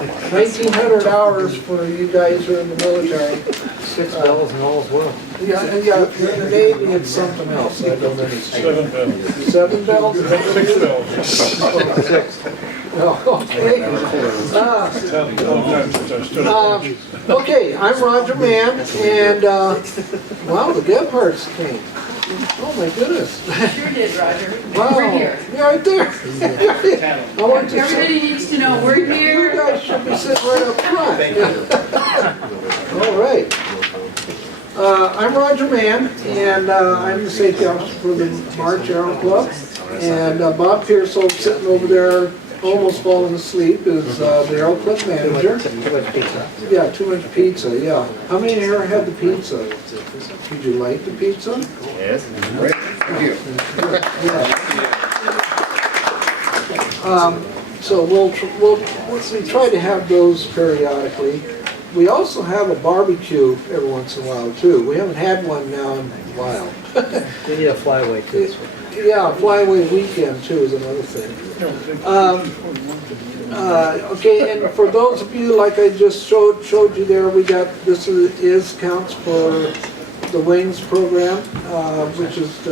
1,900 hours for you guys who are in the military. 6 bells and all as well. Yeah, and yeah, if you're in the Navy, it's something else. I don't understand. 7 bells? 6 bells. 6. Oh, okay. Okay, I'm Roger Mann, and, wow, the Gebhardts came. Oh, my goodness. Sure did, Roger. Wow. We're here. You're right there. I want to say, Everybody needs to know we're you here. guys should be sitting right up front. Thank you. All right. I'm Roger Mann, and I'm the safety officer for the March Aero Club. And Bob Pearsall, sitting over there, almost falling asleep, is the Aero Club manager. Yeah, too much pizza, yeah. How many here had the pizza? Did you like the pizza? Yes. Great. Thank you. So we try to have those periodically. We also have a barbecue every once in a while too. We haven't had one now in a while. We need a flyaway too. Yeah, flyaway weekend too is another thing. Okay, and for those of you, like I just showed you there, we got, this is counts for the Wings program, which is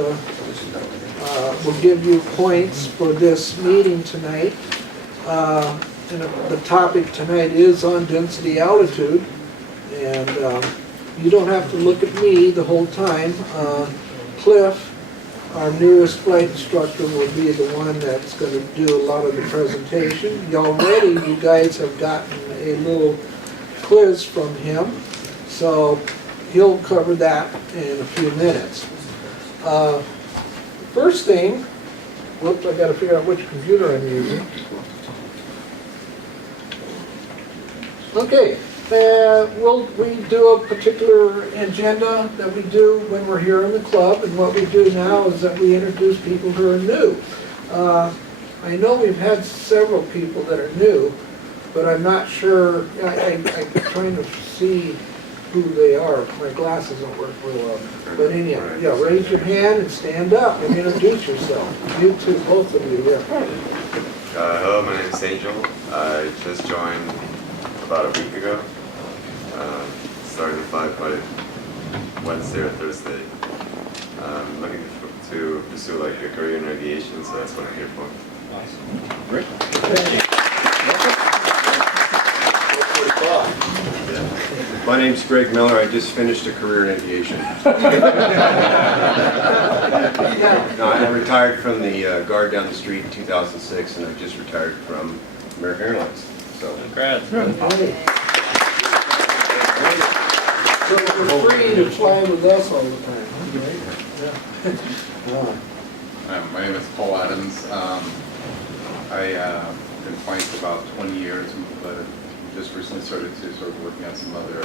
will give you points for this meeting tonight. And the topic tonight is on density altitude, and you don't have to look at me the whole time. Cliff, our newest flight instructor, will be the one that's going to do a lot of the presentation. You guys have gotten a little quiz from him, so he'll cover that in a few minutes. First thing, whoops, I got to figure out which computer I'm using. Okay, we do a particular agenda that we do when we're here in the club, and what we do now is that we introduce people who are new. I know we've had several people that are new, but I'm not sure, I'm trying to see who they are. My glasses don't work real well. But anyhow, yeah, raise your hand and stand up and introduce yourself. You two, both of you, yeah. Hello, my name is Angel. I just joined about a week ago. Started to fly by Wednesday or Thursday. I'm looking to pursue like a career in aviation, so that's what I'm here for. Awesome. Great. My name's Greg Miller. I just finished a career in aviation. No, I retired from the guard down the street in 2006, and I just retired from American Airlines. So, Great. So you're free to fly with us all the time, right? My name is Paul Adams. I've been flying for about 20 years, but just recently started to sort of working on some other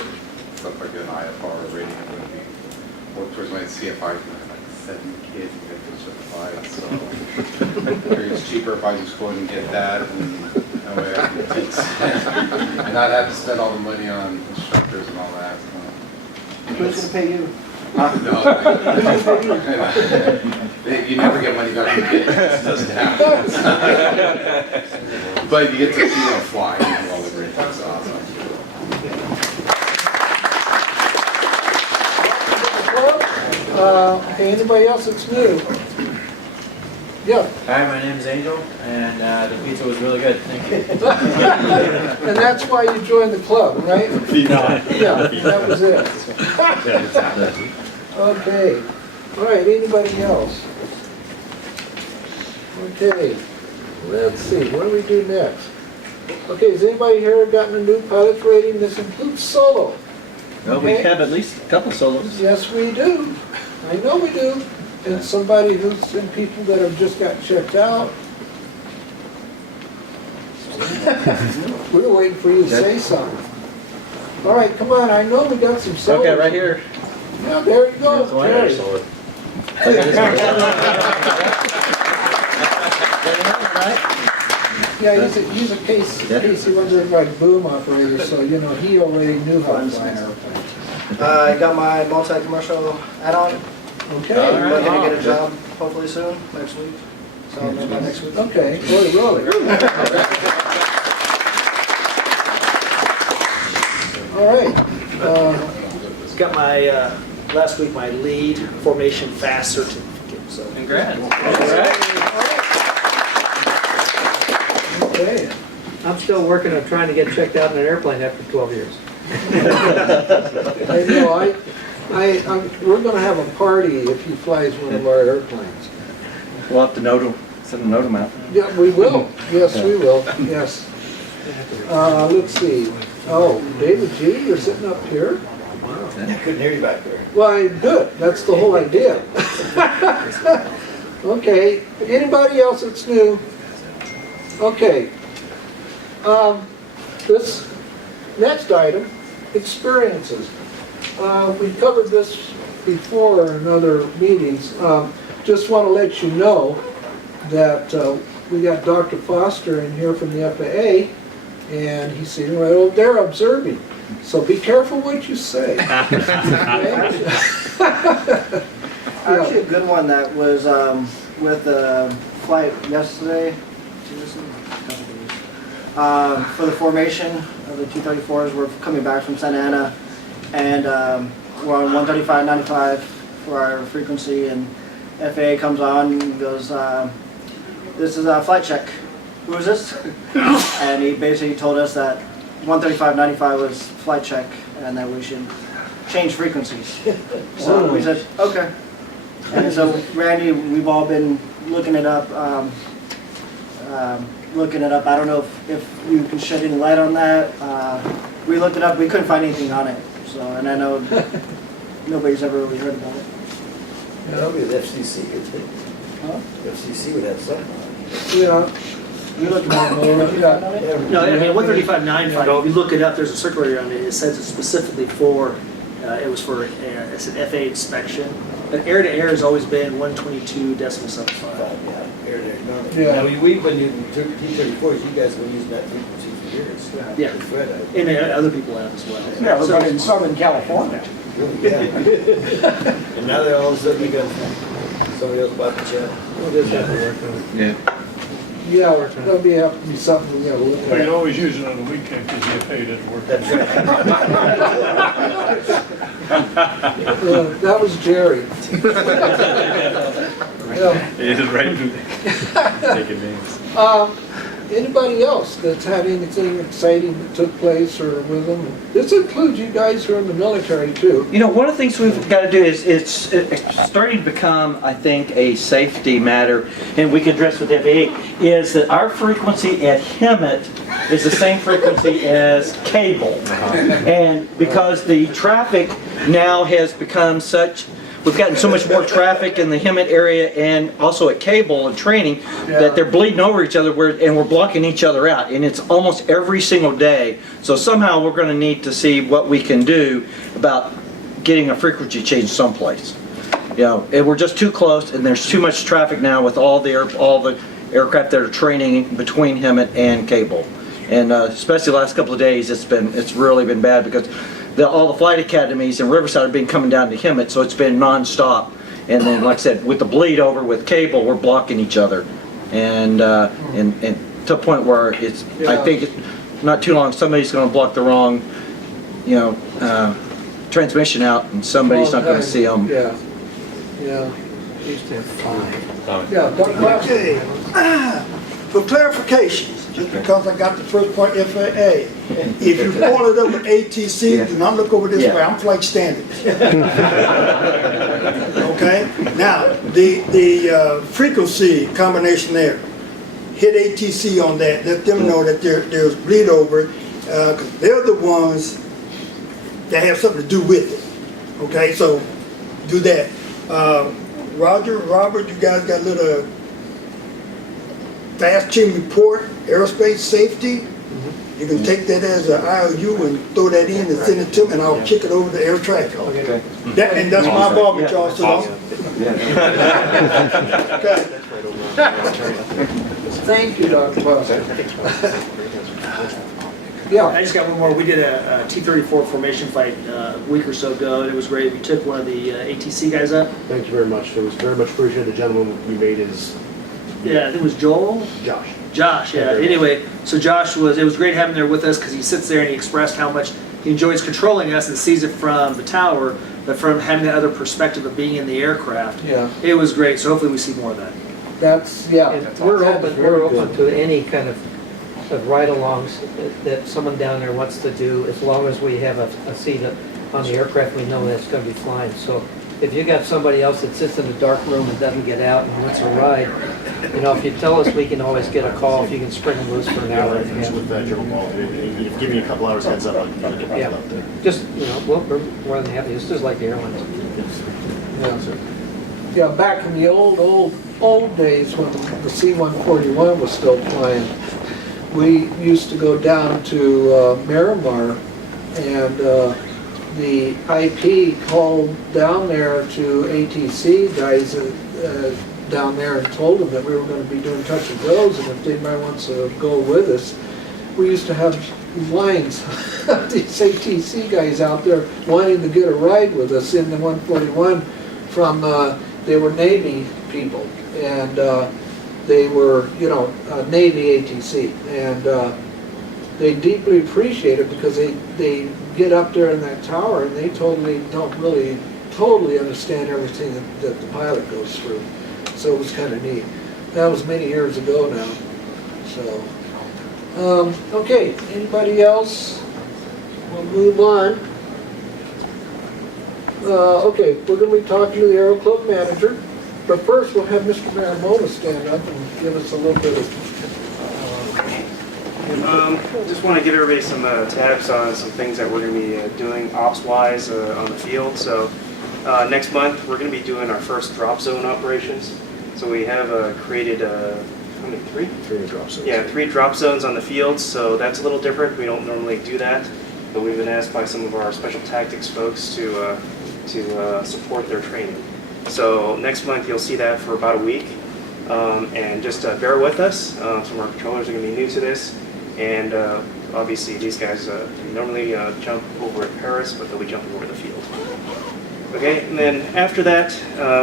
stuff like an IFR rating. I'm going to be work towards my CFI. I have like 7 kids and get them certified, so I figured it's cheaper if I just go ahead and get that, and that way I can teach and not have to spend all the money on instructors and all that. So. Who's going to pay you? No, you never get money back from the kids. It doesn't happen. But you get to fly and all the great things. Awesome. Okay, anybody else that's new? Yeah. Hi, my name is Angel, and the pizza was really good. Thank you. And that's why you joined the club, right? Yeah, that was it. Okay. All right, anybody else? Okay. Let's see, what do we do next? Okay, has anybody here gotten a new pilot's rating? This includes solo. Well, we have at least a couple solos. Yes, we do. I know we do. And somebody who's, and people that have just got checked out. We were waiting for you to say something. All right, come on, I know we got some solos. Okay, right here. Yeah, there you go, Terry. Yeah, he's a Casey Wondering like boom operator, so you know he already knew how to fly an airplane. I got my multi-commercial add-on. Okay. I'm looking to get a job hopefully soon, next week. So maybe by next week. Okay, really. got my, last week, my lead formation fast certificate, so. Congrats. Okay. I'm still working on trying to get checked out in an airplane after 12 years. I know, we're gonna have a party if he flies one of our airplanes. We'll have to send a note him out. Yeah, we will. Yes, we will. Yes. Let's see. Oh, David G., you're sitting up here? I couldn't hear you back there. Why, good. That's the whole idea. Okay. Anybody else that's new? Okay. This next item, experiences. We covered this before in other meetings. Just want to let you know that we got Dr. Foster in here from the FAA, and he's sitting right over there observing. So be careful what you say. Actually, a good one that was with the flight yesterday. For the formation of the 234s, we're coming back from Santa Ana, and we're on 135.95 for our frequency, and FAA comes on and goes, this is a flight check. Who is this? And he basically told us that 135.95 was flight check and that we should change frequencies. So we said, okay. And so Randy, we've all been looking it up. I don't know if you can shed any light on that. We looked it up, we couldn't find anything on it. So, and I know nobody's ever really heard about it. Probably the FCC could think. Huh? FCC would have something on it. Yeah. We looked it up. No, I mean 135.95. If you look it up, there's a circulator on it. It says it's specifically for. It was for it's an FAA inspection. But air to air has always been 122.75. Yeah, air there. No, Yeah. Now, we've been using T-34s, you guys have been using that frequency for years. Yeah. With Fred, And other people have as well. Yeah, but in Southern California. yeah. And now they're all of a sudden, you got somebody else about to chat. We'll just have to work on it. Yeah. Yeah, that'll have to be something we gotta look Well, at. you always use it on the weekend because the FAA doesn't work. That's right. That was Jerry. Yeah. It is right. Taking names. Anybody else that's had anything exciting that took place or with them? This includes you guys who are in the military too. You know, one of the things we've got to do is it's starting to become, I think, a safety matter, and we can address with the FAA, is that our frequency at Hemet is the same frequency as cable. And because the traffic now has become such, we've gotten so much more traffic in the Hemet area and also at cable and training that they're bleeding over each other and we're blocking each other out. And it's almost every single day. So somehow we're going to need to see what we can do about getting a frequency change someplace. You know, and we're just too close, and there's too much traffic now with all the aircraft that are training between Hemet and cable. And especially the last couple of days, it's really been bad because all the flight academies in Riverside have been coming down to Hemet, so it's been non-stop. And then, like I said, with the bleed over with cable, we're blocking each other, and to a point where I think it's not too long, somebody's going to block the wrong, transmission out, and somebody's not going to see them. Yeah. Yeah. We used to have 5. Yeah. Okay. For clarification, just because I got the first part FAA, if you follow it up with ATC, do not look over this way. I'm flight standards. Okay. Now the frequency combination there, hit ATC on that. Let them know that there's bleed over, because they're the ones that have something to do with it. Okay, so do that. Roger, Robert, you guys got a little fast chain report, aerospace safety. You can take that as an IOU and throw that in and send it to me, and I'll kick it over to air traffic. Okay. And that's my involvement, y'all. So okay. Thank you, Dr. Buster. Yeah. I just got one more. We did a T-34 formation fight a week or so ago, and it was great. We took one of the ATC guys up. Thank you very much. It was very much appreciated. The gentleman we made is Yeah, I think it was Joel. Josh, yeah. Anyway, so it was great having him there with us because he sits there and he expressed how much he enjoys controlling us and sees it from the tower, but from having that other perspective of being in the aircraft, Yeah, it was great. So hopefully we see more of that. that's, yeah. And we're that's open, very we're good. open to any kind of ride-alongs that someone down there wants to do, as long as we have a seat on the aircraft, we know that's gonna be flying. So if you got somebody else that sits in a dark room and doesn't get out and wants a ride, you know, if you tell us, we can always get a call if you can spring them loose for an hour. Just with General Ball, if give me a couple hours heads up, I'll get people Yeah. out there. Just, you know, we're more than happy, it's just like the airlines. Yeah. Yeah, back in the old days when the C-141 was still flying, we used to go down to Miramar, and the IP called down there to ATC guys down there and told them that we were going to be doing touch and goes, and if they might want to go with us. We used to have lines, these ATC guys out there wanting to get a ride with us in the 141 from, they were Navy people, and they were, you know, Navy ATC, and they deeply appreciate it because they get up there in that tower and they totally don't really totally understand everything that the pilot goes through. So it was kind of neat. That was many years ago now. So, okay, anybody else? We'll move on. Okay, we're going to be talking to the Aero Club manager, but first we'll have Mr. Maramona stand up and give us a little bit of. Just want to give everybody some tabs on some things that we're going to be doing ops-wise on the field. So next month we're going to be doing our first drop zone operations. So we have created how many? Three? 3 drop zones. Yeah, 3 drop zones on the field. So that's a little different. We don't normally do that, but we've been asked by some of our special tactics folks to support their training. So next month you'll see that for about a week. And just bear with us. Some of our controllers are going to be new to this. And obviously these guys normally jump over at Paris, but they'll be jumping over the field. Okay, and then after that,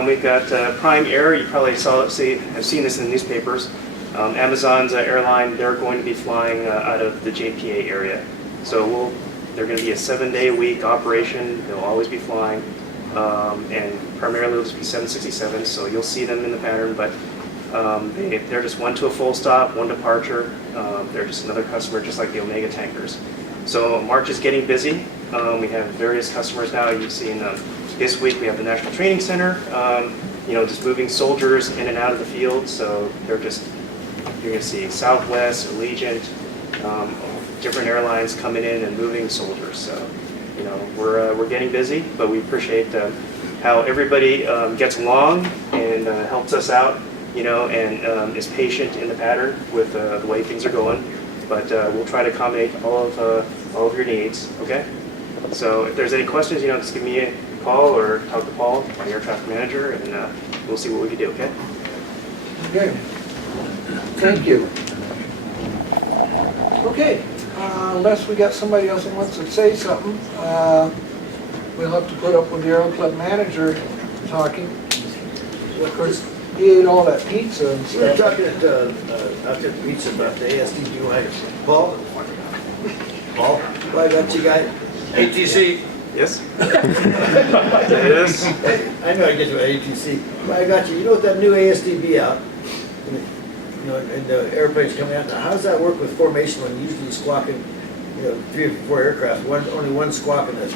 we've got Prime Air. You probably have seen this in the newspapers. Amazon's airline, they're going to be flying out of the JPA area. So they're going to be a 7-day-a-week operation. They'll always be flying. And primarily it'll just be 767s, so you'll see them in the pattern, but they're just one to a full stop, one departure. They're just another customer, just like the Omega tankers. So March is getting busy. We have various customers now. You've seen this week we have the National Training Center, you know, just moving soldiers in and out of the field. So you're going to see Southwest, Allegiant, different airlines coming in and moving soldiers. So, you know, we're getting busy, but we appreciate how everybody gets along and helps us out, you know, and is patient in the pattern with the way things are going. But we'll try to accommodate all of your needs. Okay. So if there's any questions, you know, just give me a call or talk to Paul, my air traffic manager, and we'll see what we can do. Okay. Okay. Thank you. Okay. Unless we got somebody else that wants to say something, we'll have to put up with the Aero Club manager talking. Of course, he ate all that pizza and We were stuff. talking after the pizza about the ASDB wires. Paul? Paul, well, I got you guys. ATC. Yes. It is. Hey, I know I get you at ATC. Well, I got you. You know what that new ASDB out? You know, and the airplanes coming out. Now, how does that work with formation when usually squawking, you know, 3 or 4 aircraft, only one squawking the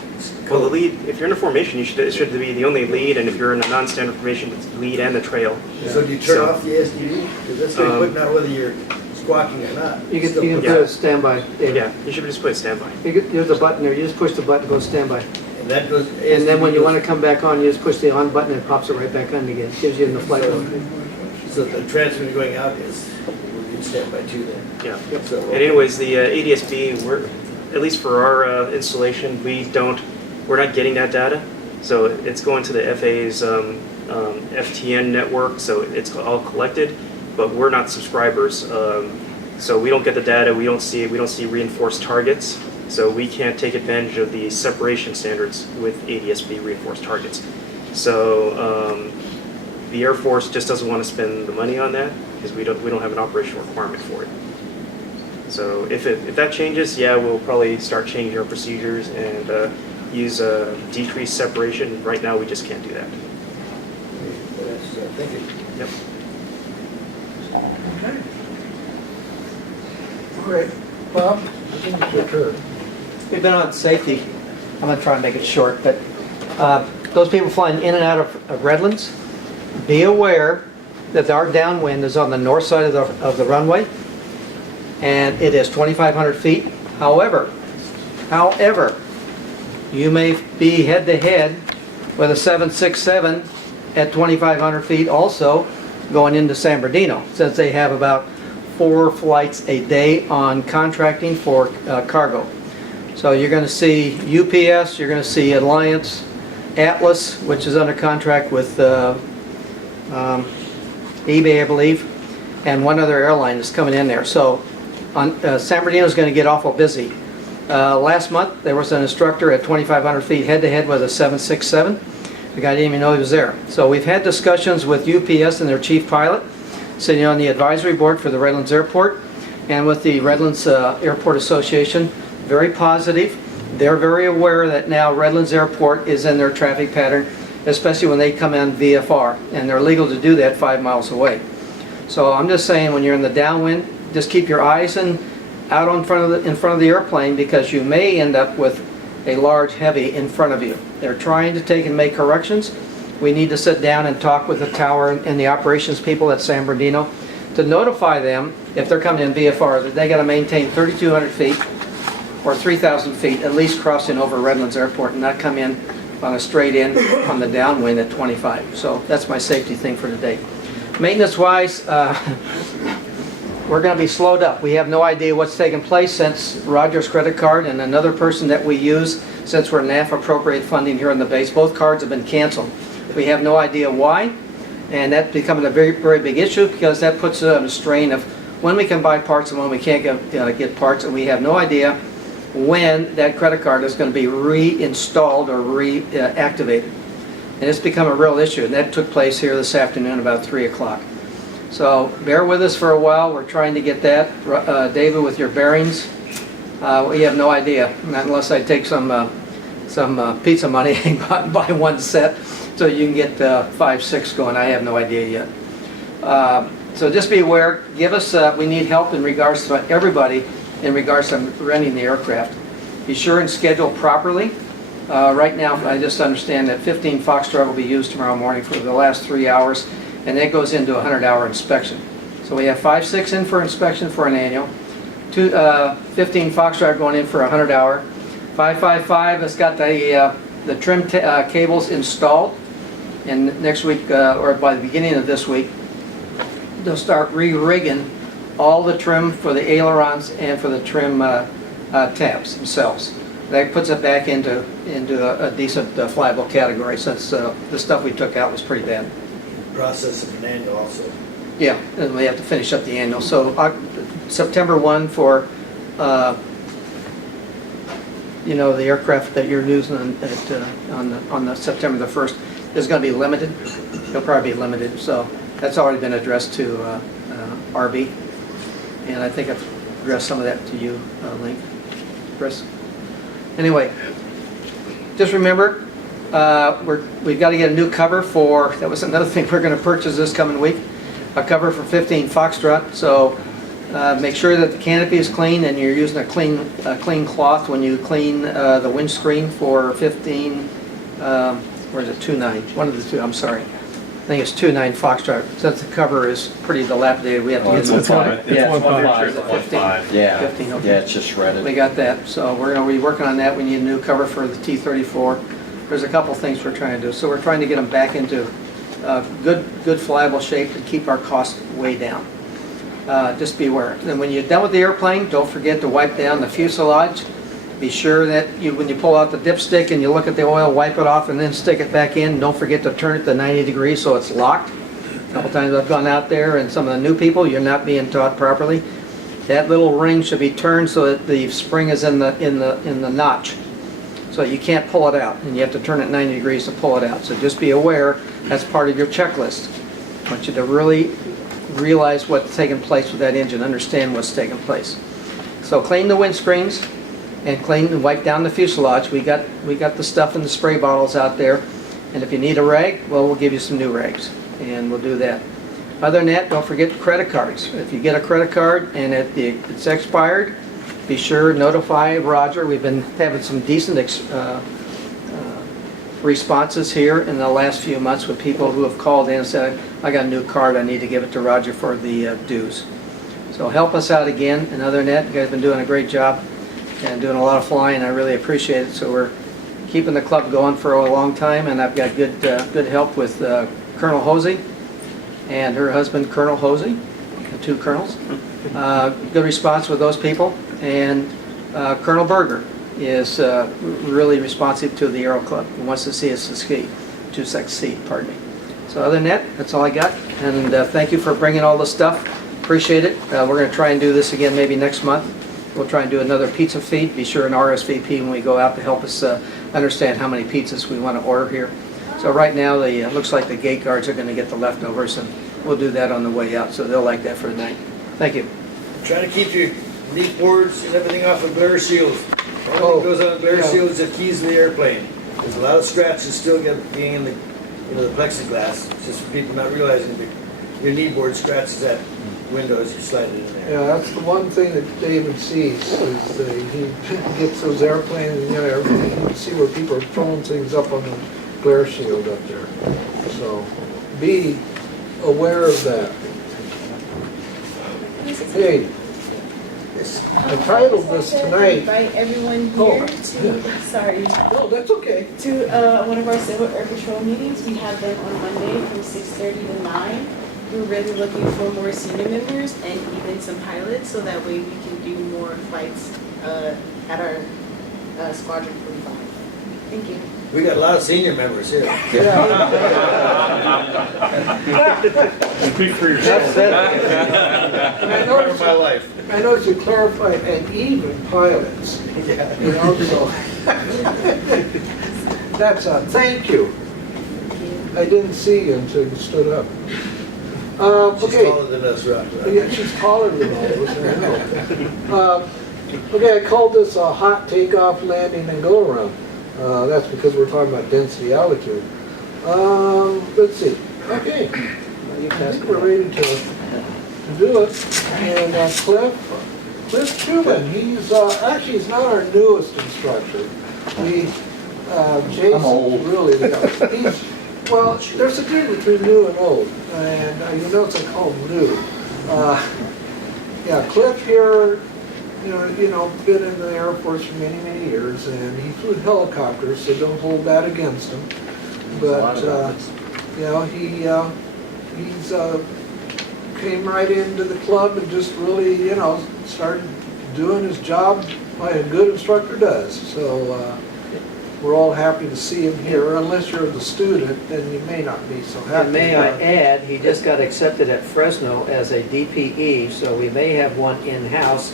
Well, the lead, if you're in a formation, it should be the only lead, and if you're in a non-standard formation, it's lead and the trail. So do you turn off the ASDB? Because that's going to put out whether you're squawking or not. You can put a standby. Yeah, you should just put it standby. There's a button there, you just push the button, go standby. And that goes. And then when you want to come back on, you just push the on button and it pops it right back on again. Gives you in the flight mode. So the transmitter going out is in standby too then. Yeah. Yep. So, And anyways, the ADSB, at least for our installation, we're not getting that data. So it's going to the FAA's FTN network, so it's all collected, but we're not subscribers. So we don't get the data, we don't see reinforced targets, so we can't take advantage of the separation standards with ADSB reinforced targets. So the Air Force just doesn't want to spend the money on that because we don't have an operational requirement for it. So if that changes, yeah, we'll probably start changing our procedures and use decreased separation. Right now, we just can't do that. Thank you. Yep. Okay. All right, Bob, I think it's your turn. We've been on safety. I'm going to try and make it short, but those people flying in and out of Redlands, be aware that our downwind is on the north side of the runway, and it is 2,500 feet. However, you may be head-to-head with a 767 at 2,500 feet also going into San Bernardino, since they have about 4 flights a day on contracting for cargo. So you're going to see UPS, you're going to see Alliance, Atlas, which is under contract with eBay, I believe, and one other airline is coming in there. So San Bernardino is going to get awful busy. Last month, there was an instructor at 2,500 feet head-to-head with a 767. The guy didn't even know he was there. So we've had discussions with UPS and their chief pilot, sitting on the advisory board for the Redlands Airport, and with the Redlands Airport Association. Very positive. They're very aware that now Redlands Airport is in their traffic pattern, especially when they come in VFR, and they're legal to do that 5 miles away. So I'm just saying, when you're in the downwind, just keep your eyes out in front of the airplane, because you may end up with a large heavy in front of you. They're trying to take and make corrections. We need to sit down and talk with the tower and the operations people at San Bernardino to notify them, if they're coming in VFR, that they got to maintain 3,200 feet or 3,000 feet at least crossing over Redlands Airport, and not come in on a straight in on the downwind at 25. So that's my safety thing for today. Maintenance wise, we're going to be slowed up. We have no idea what's taken place since Roger's credit card and another person that we use, since we're NAF appropriate funding here on the base. Both cards have been canceled. We have no idea why, and that's becoming a very, very big issue, because that puts it on a strain of when we can buy parts and when we can't get parts, and we have no idea when that credit card is going to be reinstalled or reactivated. And it's become a real issue, and that took place here this afternoon about 3 o'clock. So bear with us for a while. We're trying to get that. David, with your bearings, we have no idea, not unless I take some pizza money and buy one set so you can get 5, 6 going. I have no idea yet. So just be aware. Give us, we need help in regards to everybody in regards to renting the aircraft. Be sure and schedule properly. Right now, I just understand that 15 Foxtrot will be used tomorrow morning for the last 3 hours, and that goes into a 100-hour inspection. So we have 5, 6 in for inspection for an annual, 15 Foxtrot going in for a 100-hour. 555 has got the trim cables installed, and next week, or by the beginning of this week, they'll start re-rigging all the trim for the ailerons and for the trim tabs themselves. That puts it back into a decent flyable category, since the stuff we took out was pretty bad. Process of an annual also. Yeah, and we have to finish up the annual. So September 1 for the aircraft that you're using on the September the 1st is going to be limited. It'll probably be limited. So that's already been addressed to RB, and I think I've addressed some of that to you, Link, Chris. Anyway, just remember, we've got to get a new cover for, that was another thing we're going to purchase this coming week, a cover for 15 Foxtrot. So make sure that the canopy is clean, and you're using a clean cloth when you clean the windscreen for 15, or is it 2.9? One of the two, I'm sorry. I think it's 2.9 Foxtrot. Since the cover is pretty dilapidated, we have to get some. It's 1.5. Yeah, 15, okay. yeah, it's just shredded. We got that, so we're going to be working on that. We need a new cover for the T-34. There's a couple things we're trying to do. So we're trying to get them back into good flyable shape and keep our costs way down. Just be aware. And when you're done with the airplane, don't forget to wipe down the fuselage. Be sure that when you pull out the dipstick and you look at the oil, wipe it off and then stick it back in. Don't forget to turn it to 90 degrees so it's locked. A couple times I've gone out there, and some of the new people, you're not being taught properly. That little ring should be turned so that the spring is in the notch, so you can't pull it out, and you have to turn it 90 degrees to pull it out. So just be aware, that's part of your checklist. I want you to really realize what's taking place with that engine, understand what's taking place. So clean the windscreens and clean and wipe down the fuselage. We got the stuff in the spray bottles out there. And if you need a rag, well, we'll give you some new rags, and we'll do that. Other than that, don't forget credit cards. If you get a credit card and it's expired, be sure to notify Roger. We've been having some decent responses here in the last few months with people who have called in and said, I got a new card, I need to give it to Roger for the dues. So help us out again. And other than that, you guys have been doing a great job and doing a lot of flying. I really appreciate it. So we're keeping the club going for a long time, and I've got good help with Colonel Hosey and her husband, Colonel Hosey, the two colonels. Good response with those people. And Colonel Berger is really responsive to the Aero Club and wants to see us succeed. Pardon me. So other than that, that's all I got. And thank you for bringing all this stuff. Appreciate it. We're going to try and do this again maybe next month. We'll try and do another pizza feed. Be sure and RSVP when we go out to help us understand how many pizzas we want to order here. So right now, it looks like the gate guards are going to get the leftovers, and we'll do that on the way out. So they'll like that for the night. Thank you. Trying to keep your leaf boards and everything off of glare shields. Everything goes on glare shields that keys in the airplane. There's a lot of scratches still being in the, the plexiglass. It's just for people not realizing that your knee board scratches that window as you slide it in there. Yeah, that's the one thing that David sees, is he gets those airplanes, everything. You can see where people are throwing things up on the glare shield up there. So be aware of that. Hey, I titled this tonight. Invite everyone here sorry. No, that's okay. To one of our Civil Air Patrol meetings. We have them on Monday from 6:30 to 9. We're really looking for more senior members and even some pilots, so that way we can do more flights at our Squadron 45. Thank you. We got a lot of senior members here. Speak for yourself. And I noticed, my life. I noticed you clarified, and even pilots. So that's a thank you. I didn't see you until you stood up. She's Okay. taller than us, right? Yeah, she's taller than all of us, I know. Okay, I called this a hot takeoff, landing, and go around. That's because we're talking about density altitude. Let's see. Okay. I think we're ready to do it. And Cliff Truman, he's he's not our newest instructor. Jason's really the guy. Well, there's a difference between new and old, and you notice I call him new. Yeah, Cliff here, been in the Air Force for many, many years, and he flew helicopters, so don't hold that against him. But he's came right into the club and just really, started doing his job like a good instructor does. So. We're all happy to see him here. Unless you're the student, then you may not be so happy. And may I add, he just got accepted at Fresno as a DPE, so we may have one in-house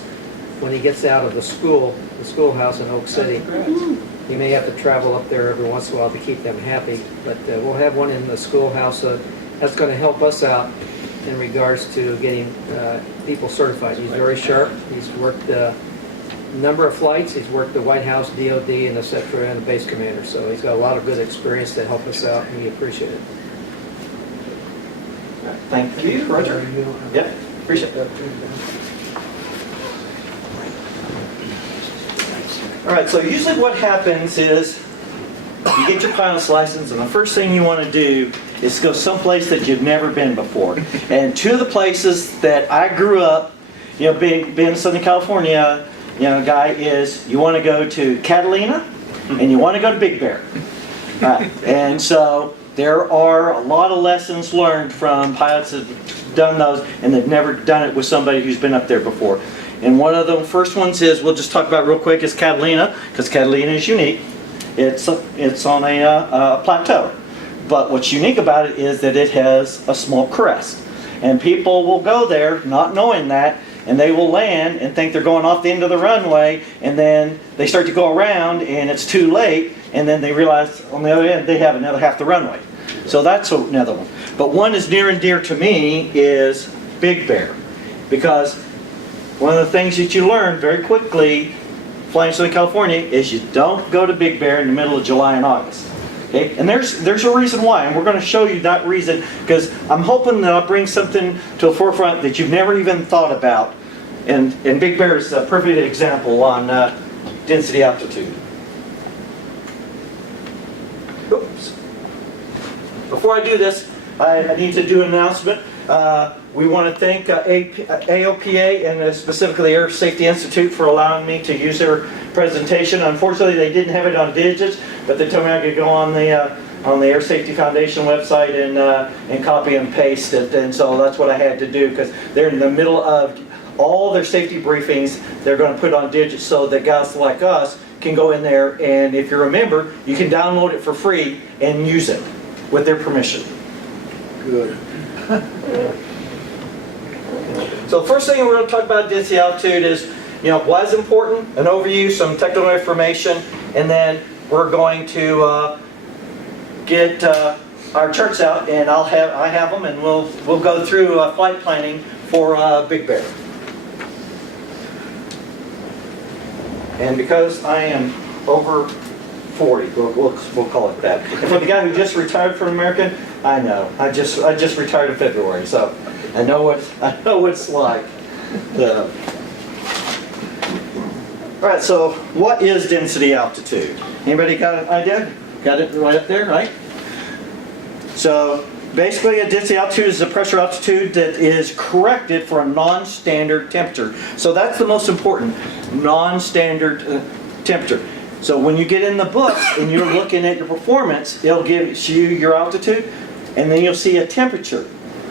when he gets out of the schoolhouse in Oak City. He may have to travel up there every once in a while to keep them happy, but we'll have one in the schoolhouse. That's going to help us out in regards to getting people certified. He's very sharp. He's worked number of flights. He's worked the White House, DOD, and etc., and the base commander. So he's got a lot of good experience to help us out, and we appreciate it. Thank you, Roger. Yep, appreciate it. All right, so usually what happens is you get your pilot's license, and the first thing you want to do is go someplace that you've never been before. And two of the places that I grew up, being in Southern California, guy, is you want to go to Catalina and you want to go to Big Bear. And so there are a lot of lessons learned from pilots that have done those, and they've never done it with somebody who's been up there before. And one of the first ones is, we'll just talk about real quick, is Catalina, because Catalina is unique. It's on a plateau. But what's unique about it is that it has a small crest. And people will go there not knowing that, and they will land and think they're going off the end of the runway, and then they start to go around and it's too late, and then they realize on the other end they have another half the runway. So that's another one. But one is near and dear to me is Big Bear, because one of the things that you learn very quickly flying Southern California is you don't go to Big Bear in the middle of July and August. Okay? And there's a reason why, and we're going to show you that reason, because I'm hoping that I'll bring something to the forefront that you've never even thought about. And Big Bear is a perfect example on density altitude. Oops. Before I do this, I need to do an announcement. We want to thank AOPA and specifically the Air Safety Institute for allowing me to use their presentation. Unfortunately, they didn't have it on digits, but they told me I could go on the Air Safety Foundation website and copy and paste it. And so that's what I had to do, because they're in the middle of all their safety briefings. They're going to put on digits so that guys like us can go in there, and if you're a member, you can download it for free and use it with their permission. Good. So the first thing we're going to talk about density altitude is, why is it important, an overview, some technical information, and then we're going to get our charts out, and I have them, and we'll go through flight planning for Big Bear. And because I am over 40, we'll call it that. And for the guy who just retired from American, I know. I just retired in February, so I know what it's like. All right, so what is density altitude? Anybody got an idea? Got it right up there, right? So basically, a density altitude is the pressure altitude that is corrected for a non-standard temperature. So that's the most important, non-standard temperature. So when you get in the books and you're looking at your performance, it'll give you your altitude, and then you'll see a temperature.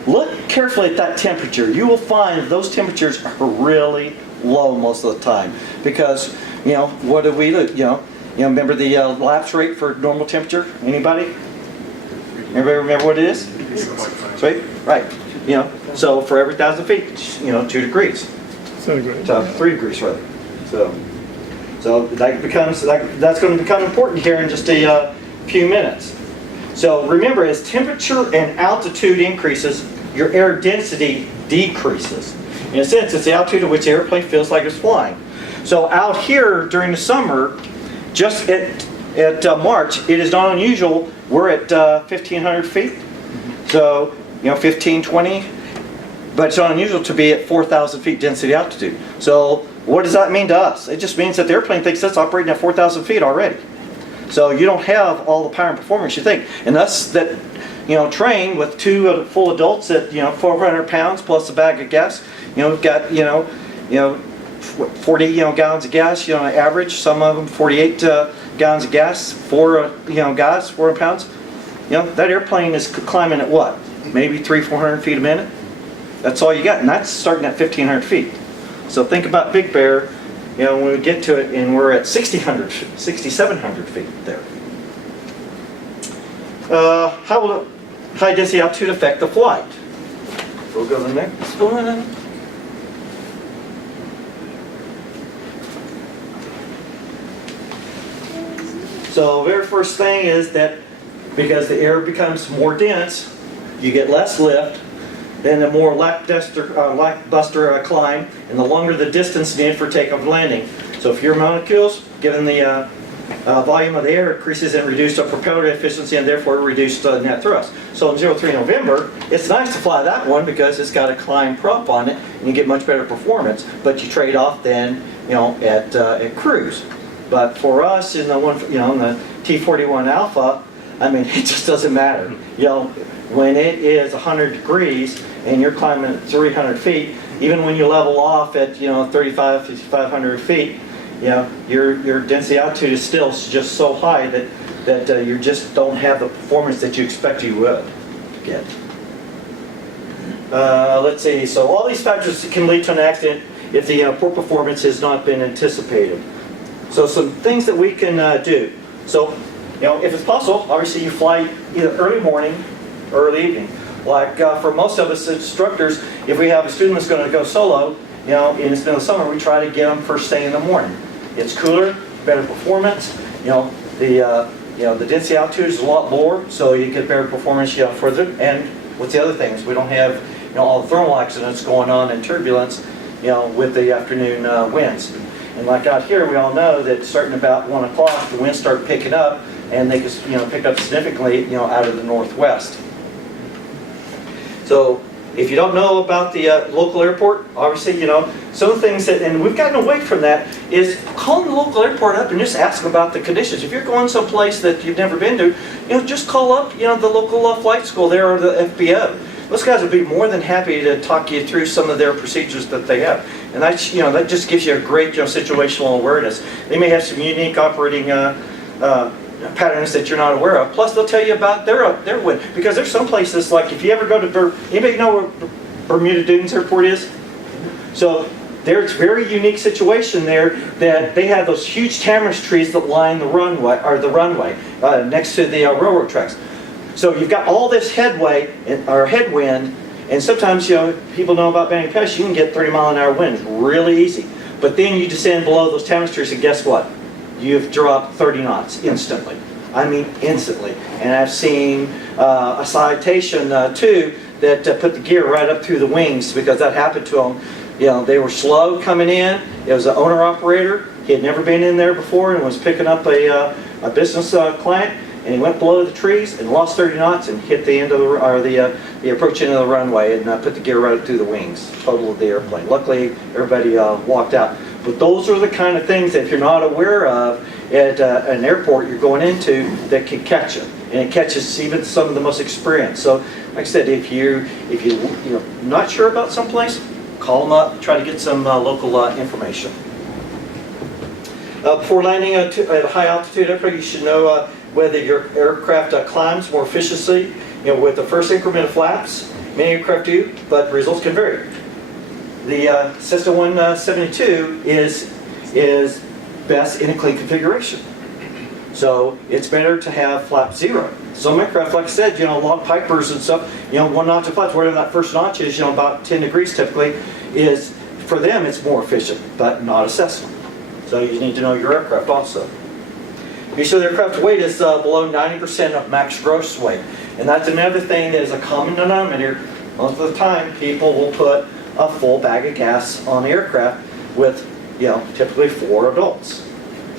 Look carefully at that temperature. You will find those temperatures are really low most of the time, because what do we do? Remember the lapse rate for normal temperature? Anybody? Everybody remember what it is? Sweet, right? So for every 1,000 feet, 2 degrees. Centigrade. So 3 degrees rather. So that's going to become important here in just a few minutes. So remember, as temperature and altitude increases, your air density decreases. In a sense, it's the altitude at which the airplane feels like it's flying. So out here during the summer, just at March, it is not unusual. We're at 1,500 feet. So 15, 20. But it's not unusual to be at 4,000 feet density altitude. So what does that mean to us? It just means that the airplane thinks it's operating at 4,000 feet already. So you don't have all the power and performance you think. And us that train with 2 full adults at 400 pounds plus a bag of gas, we've got 40 gallons of gas on average. Some of them 48 gallons of gas. 4 guys, 400 pounds. That airplane is climbing at what? Maybe 300-400 feet a minute. That's all you got, and that's starting at 1,500 feet. So think about Big Bear. When we get to it, and we're at 6,700 feet there. How will high density altitude affect the flight? We'll go to the next one. So very first thing is that because the air becomes more dense, you get less lift, then the more lackluster climb, and the longer the distance needed for takeoff and landing. So if your molecules, given the volume of the air, increases in reduced propeller efficiency and therefore reduced net thrust. So in 03 November, it's nice to fly that one because it's got a climb prop on it, and you get much better performance. But you trade off then, at cruise. But for us in the in the T41 Alpha, it just doesn't matter. When it is 100 degrees and you're climbing at 300 feet, even when you level off at 35, 5,500 feet, your density altitude is still just so high that you just don't have the performance that you expect you would get. Let's see. So all these factors can lead to an accident if the poor performance has not been anticipated. So some things that we can do. So if it's possible, obviously you fly either early morning or early evening. Like for most of us instructors, if we have a student that's going to go solo, in the middle of summer, we try to get them first thing in the morning. It's cooler, better performance. The density altitude is a lot lower, so you get better performance further. And what's the other things? We don't have all the thermal accidents going on and turbulence. with the afternoon winds. And like out here, we all know that starting about 1 o'clock, the winds start picking up, and they just pick up significantly out of the northwest. So if you don't know about the local airport, obviously, some things that, and we've gotten away from that, is call the local airport up and just ask them about the conditions. If you're going someplace that you've never been to, just call up, the local flight school there or the FBO. Those guys would be more than happy to talk you through some of their procedures that they have. And that's, that just gives you a great, situational awareness. They may have some unique operating patterns that you're not aware of. Plus, they'll tell you about their wind. Because there's some places, like if you ever go to, anybody know where Bermuda Dunes Airport is? So there's a very unique situation there that they have those huge tamarisk trees that line the runway next to the railroad tracks. So you've got all this headway or headwind, and sometimes people know about Banning Pass. You can get 30-mile-an-hour winds really easy. But then you descend below those tamarisk trees, and guess what? You've dropped 30 knots instantly. I mean instantly. And I've seen a citation too that put the gear right up through the wings because that happened to them. They were slow coming in. It was an owner-operator. He had never been in there before and was picking up a business client. And he went below the trees and lost 30 knots and hit the end of the approach end of the runway and put the gear right up through the wings, totaled the airplane. Luckily, everybody walked out. But those are the kind of things that if you're not aware of at an airport you're going into that can catch you. And it catches even some of the most experienced. So, like I said, if you're not sure about someplace, call them up, try to get some local information. Before landing at a high altitude airport, you should know whether your aircraft climbs more efficiently. With the first increment of flaps, many aircraft do, but results can vary. The Cessna 172 is best in a clean configuration. So it's better to have flap 0. Some aircraft, like I said, long pipers and stuff, 1 notch of flaps, whatever that first notch is, about 10 degrees typically, is, for them it's more efficient, but not a Cessna. So you need to know your aircraft also. Be sure the aircraft weight is below 90% of max gross weight. And that's another thing that is a common denominator. Most of the time people will put a full bag of gas on the aircraft with, typically 4 adults.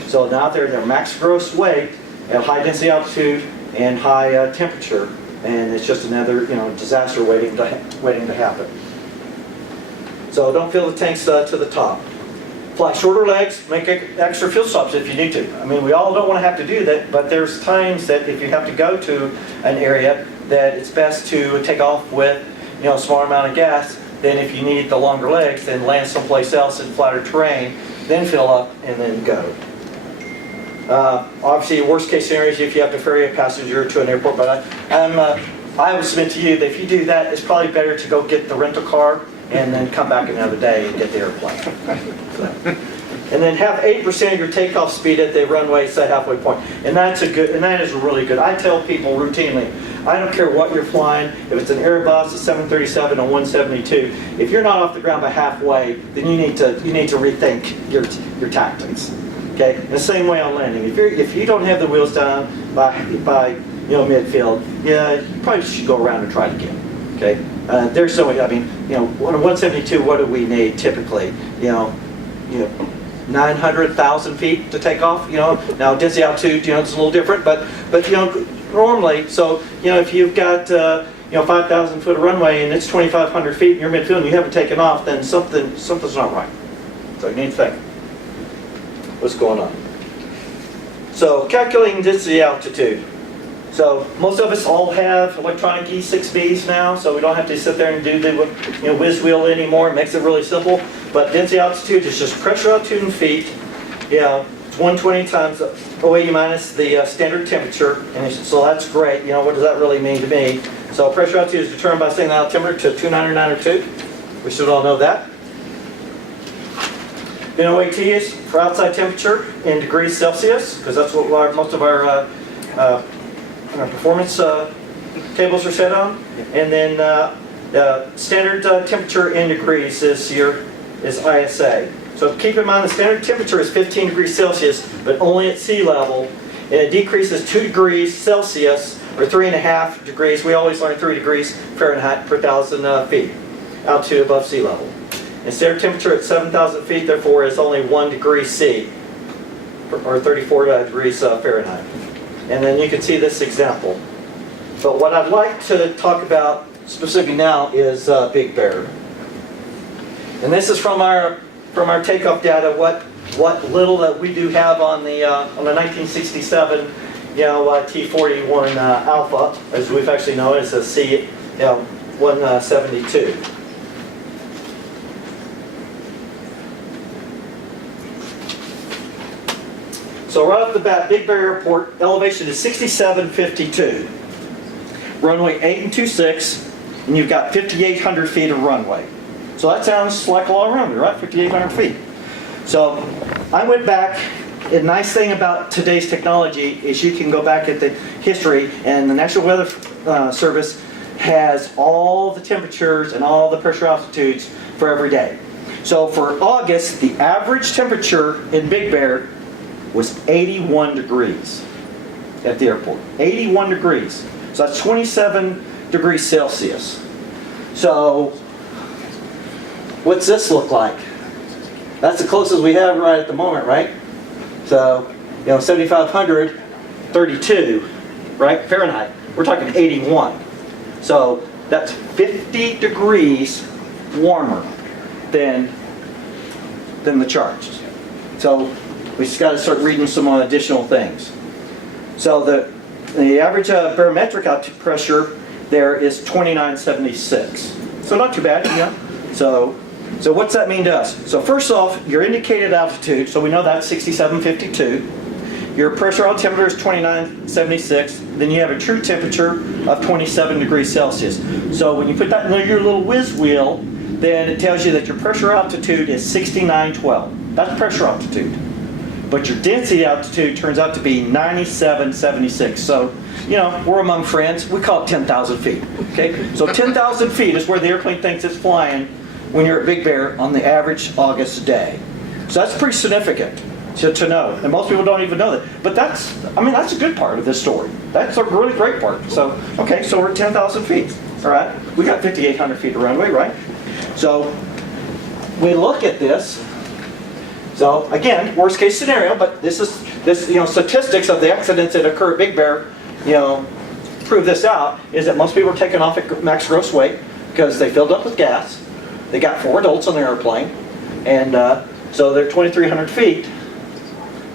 So now they're their max gross weight at high density altitude and high temperature, and it's just another, disaster waiting to happen. So don't fill the tanks to the top. Fly shorter legs, make extra fuel stops if you need to. I mean, we all don't want to have to do that, but there's times that if you have to go to an area that it's best to take off with, a smaller amount of gas. Then if you need the longer legs, then land someplace else in flatter terrain, then fill up and then go. Obviously, worst case scenario is if you have to ferry a passenger to an airport, but I would submit to you that if you do that, it's probably better to go get the rental car and then come back another day and get the airplane. And then have 80% of your takeoff speed at the runway set halfway point. And that is really good. I tell people routinely, I don't care what you're flying, if it's an Airbus, a 737, a 172, if you're not off the ground by halfway, then you need to rethink your tactics. Okay? And the same way on landing. If you don't have the wheels down by midfield, yeah, you probably should go around and try it again. Okay? There's so many. I mean, on a 172, what do we need typically? 900,000 feet to take off. Now density altitude, it's a little different, but normally, so if you've got 5,000 foot of runway and it's 2,500 feet in your midfield and you haven't taken off, then something's not right. So you need to think, what's going on? So calculating density altitude. So most of us all have electronic E6Bs now, so we don't have to sit there and do the whiz wheel anymore. It makes it really simple. But density altitude is just pressure altitude in feet. It's 120 times OAE minus the standard temperature, and so that's great. What does that really mean to me? So pressure altitude is determined by setting the altitude temperature to 299 We should all know that. OAT is for outside temperature in degrees Celsius, because that's what most of our performance tables are set on. And then standard temperature in degrees is ISA. So keep in mind the standard temperature is 15 degrees Celsius, but only at sea level. And it decreases 2 degrees Celsius, or 3.5 degrees. We always learn 3 degrees Fahrenheit per 1,000 feet, altitude above sea level. Its air temperature at 7,000 feet, therefore, is only 1 degree C, or 34 degrees Fahrenheit. And then you can see this example. But what I'd like to talk about specifically now is Big Bear. And this is from our takeoff data, what little that we do have on the 1967, T41 Alpha, as we've actually known as a C, 172. So right off the bat, Big Bear Airport elevation is 6752. Runway 8 and 26, and you've got 5,800 feet of runway. So that sounds like a lot of runway, right? 5,800 feet. So I went back. The nice thing about today's technology is you can go back at the history, and the National Weather Service has all the temperatures and all the pressure altitudes for every day. So for August, the average temperature in Big Bear was 81 degrees at the airport. 81 degrees. So that's 27 degrees Celsius. So what's this look like? That's the closest we have right at the moment, right? So, 7,532, right, Fahrenheit. We're talking 81. So that's 50 degrees warmer than the charts. So we just got to start reading some additional things. So the average barometric altitude pressure there is 2976. So not too bad, So what's that mean to us? So first off, your indicated altitude, so we know that's 6752. Your pressure altimeter is 2976. Then you have a true temperature of 27 degrees Celsius. So when you put that in your little whiz wheel, then it tells you that your pressure altitude is 6912. That's pressure altitude. But your density altitude turns out to be 9776. So, we're among friends. We call it 10,000 feet. Okay? So 10,000 feet is where the airplane thinks it's flying when you're at Big Bear on the average August day. So that's pretty significant to know. And most people don't even know that. But that's a good part of this story. That's a really great part. So, okay, so we're at 10,000 feet. All right? We got 5,800 feet of runway, right? So we look at this. So again, worst case scenario, but this statistics of the accidents that occur at Big Bear, prove this out, is that most people are taken off at max gross weight because they filled up with gas. They got 4 adults on the airplane, and so they're 2,300 feet.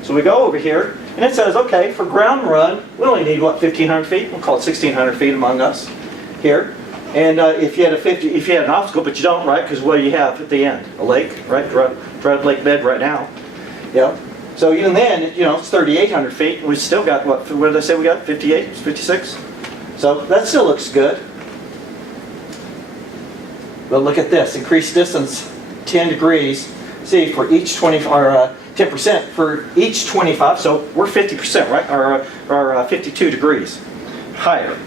So we go over here, and it says, okay, for ground run, we only need 1,500 feet. We'll call it 1,600 feet among us here. And if you had an obstacle, but you don't, right? Because what do you have at the end? A lake, right? Drive lake bed right now. So even then, it's 3,800 feet, and we still got what did I say we got? 58, 56. So that still looks good. But look at this, increased distance, 10 degrees. See, for each 10% for each 25, so we're 50%, right? Or 52 degrees higher.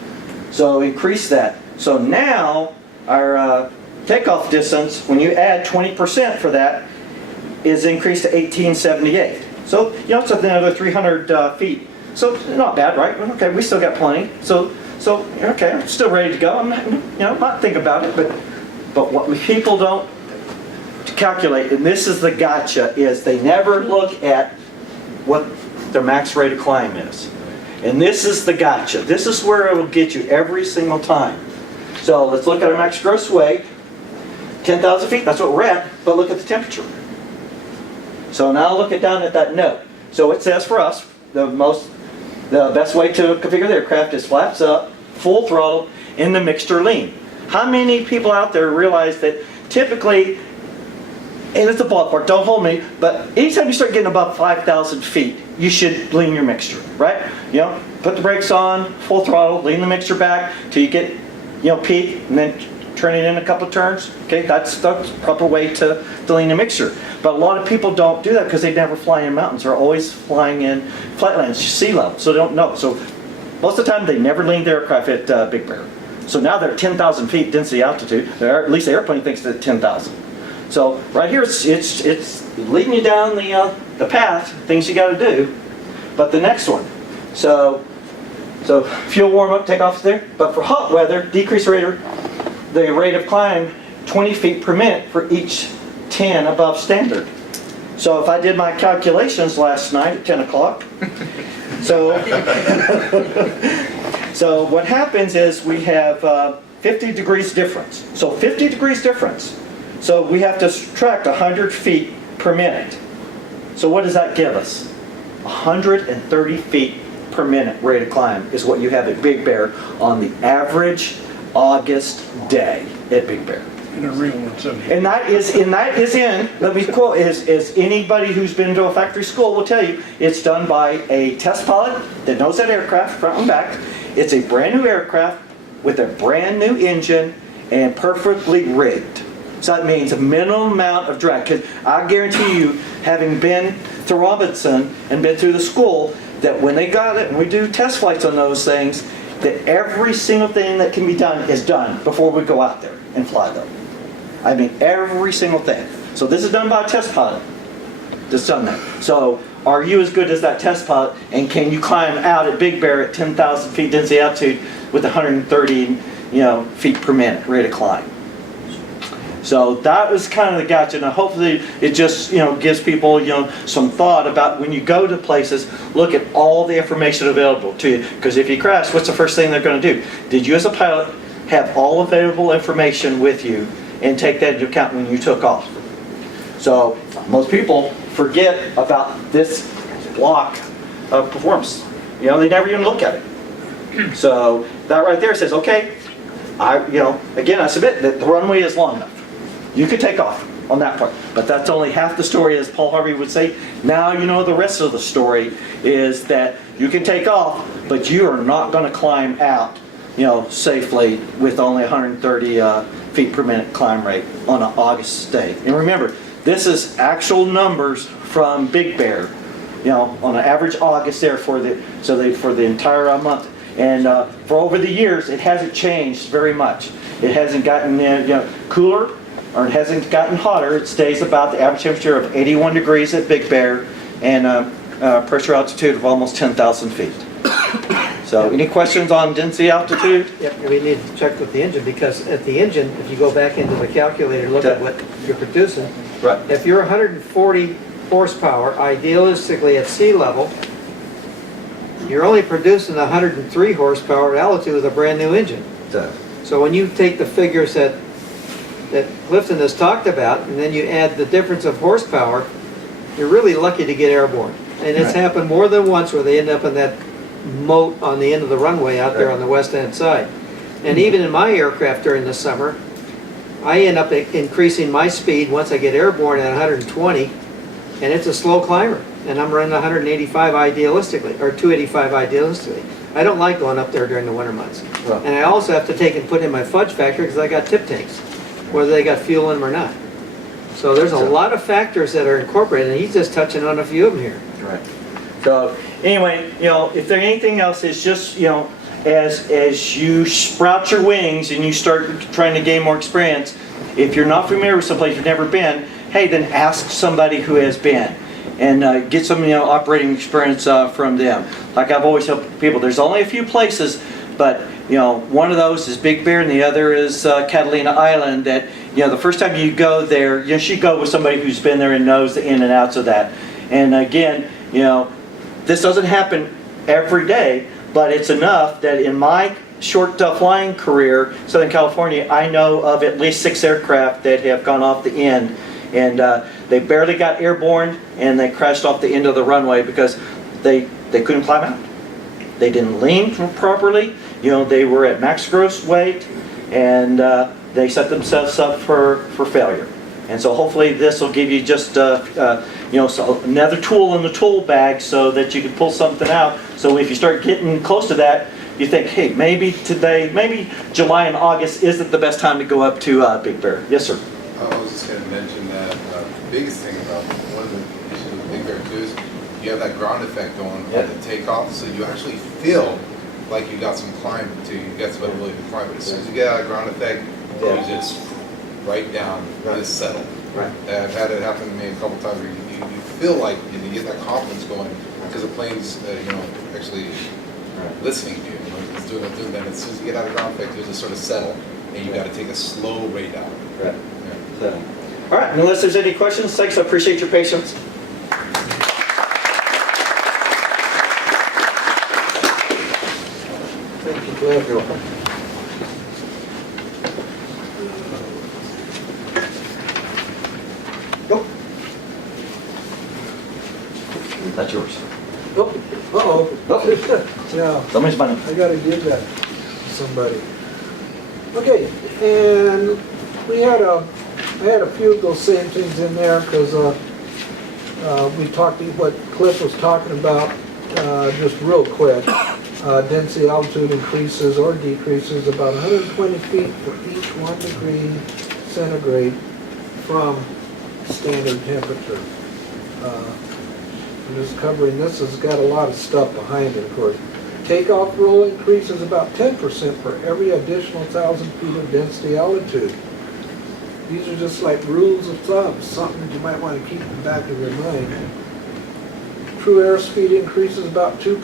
So increase that. So now our takeoff distance, when you add 20% for that, is increased to 1878. So it's another 300 feet. So not bad, right? Okay, we still got plenty. So okay, I'm still ready to go. I'm not thinking about it, but what people don't calculate, and this is the gotcha, is they never look at what their max rate of climb is. And this is the gotcha. This is where it will get you every single time. So let's look at our max gross weight. 10,000 feet, that's what we're at, but look at the temperature. So now look down at that note. So it says for us, the best way to configure the aircraft is flaps up, full throttle, in the mixture lean. How many people out there realize that typically, and it's a ballpark, don't hold me, but anytime you start getting above 5,000 feet, you should lean your mixture, right? Put the brakes on, full throttle, lean the mixture back till you get, peak, and then turn it in a couple of turns. Okay, that's the proper way to lean the mixture. But a lot of people don't do that because they never fly in mountains. They're always flying in flatlands, sea level, so they don't know. So most of the time, they never lean their aircraft at Big Bear. So now they're at 10,000 feet density altitude. At least the airplane thinks they're at 10,000. So right here, it's leading you down the path, things you got to do. But the next one, so fuel warm up, take off there. But for hot weather, decrease the rate of climb 20 feet per minute for each 10 above standard. So if I did my calculations last night at 10 o'clock, so what happens is we have 50 degrees difference. So 50 degrees difference. So we have to subtract 100 feet per minute. So what does that give us? 130 feet per minute rate of climb is what you have at Big Bear on the average August day at Big Bear. In a real one, so. And that is in, let me quote, is anybody who's been to a factory school will tell you, it's done by a test pilot that knows that aircraft front and back. It's a brand new aircraft with a brand new engine and perfectly rigged. So that means a minimum amount of drag. Because I guarantee you, having been to Robinson and been through the school, that when they got it and we do test flights on those things, that every single thing that can be done is done before we go out there and fly them. I mean, every single thing. So this is done by a test pilot that's done that. So are you as good as that test pilot, and can you climb out at Big Bear at 10,000 feet density altitude with 130 feet per minute rate of climb? So that was kind of the gotcha. Now hopefully it just gives people some thought about when you go to places, look at all the information available to you. Because if you crash, what's the first thing they're going to do? Did you as a pilot have all available information with you and take that into account when you took off? So most people forget about this block of performance. They never even look at it. So that right there says, okay, again I submit that the runway is long enough. You could take off on that part, but that's only half the story, as Paul Harvey would say. Now the rest of the story is that you can take off, but you are not going to climb out, safely with only 130 feet per minute climb rate on an August day. And remember, this is actual numbers from Big Bear, on an average August there for the entire month. And for over the years, it hasn't changed very much. It hasn't gotten cooler, or it hasn't gotten hotter. It stays about the average temperature of 81 degrees at Big Bear and pressure altitude of almost 10,000 feet. So any questions on density altitude? Yep, we need to check with the engine, because at the engine, if you go back into the calculator, look at what you're producing. Right. If you're 140 horsepower, idealistically at sea level, you're only producing 103 horsepower at altitude with a brand new engine. So when you take the figures that Clifton has talked about, and then you add the difference of horsepower, you're really lucky to get airborne. And it's happened more than once where they end up in that moat on the end of the runway out there on the west end side. And even in my aircraft during the summer, I end up increasing my speed once I get airborne at 120, and it's a slow climber. And I'm running 185 idealistically, or 285 idealistically. I don't like going up there during the winter months. And I also have to take and put in my fudge factor because I got tip tanks, whether they got fuel in them or not. So there's a lot of factors that are incorporated, and he's just touching on a few of them here. Right. So anyway, if there's anything else, it's just, as you sprout your wings and you start trying to gain more experience, if you're not familiar with someplace you've never been, hey, then ask somebody who has been. And get some operating experience from them. Like I've always helped people, there's only a few places, but one of those is Big Bear and the other is Catalina Island, that the first time you go there, you should go with somebody who's been there and knows the in and outs of that. And again, this doesn't happen every day, but it's enough that in my short flying career, Southern California, I know of at least 6 aircraft that have gone off the end. And they barely got airborne, and they crashed off the end of the runway because they couldn't climb out. They didn't lean properly. They were at max gross weight, and they set themselves up for failure. And so hopefully this will give you just so another tool in the tool bag so that you can pull something out. So if you start getting close to that, you think, hey, maybe July and August isn't the best time to go up to Big Bear. Yes, sir. I was just going to mention that the biggest thing about one of the issues with Big Bear too is you have that ground effect going on the takeoff, so you actually feel like you got some climb to you got some ability to climb. But as soon as you get out of ground effect, you just right down, just settle. Right. I've had it happen to me a couple times where you feel like you get that confidence going because the plane's actually listening to you. It's doing that. As soon as you get out of ground effect, you just sort of settle, and you got to take a slow rate down. Right. All right, unless there's any questions, thanks, I appreciate your patience. Thank you, Cliff. You're welcome. Go. That's yours. Oh, uh-oh. Oh, Yeah. somebody's money. I gotta give that to somebody. Okay, and I had a few of those same things in there because we talked what Cliff was talking about just real quick. Density altitude increases or decreases about 120 feet for each 1 degree centigrade from standard temperature. I'm just covering this, has got a lot of stuff behind it, of course. Takeoff roll increases about 10% for every additional 1,000 feet of density altitude. These are just like rules of thumb, something that you might want to keep in the back of your mind. True airspeed increases about 2%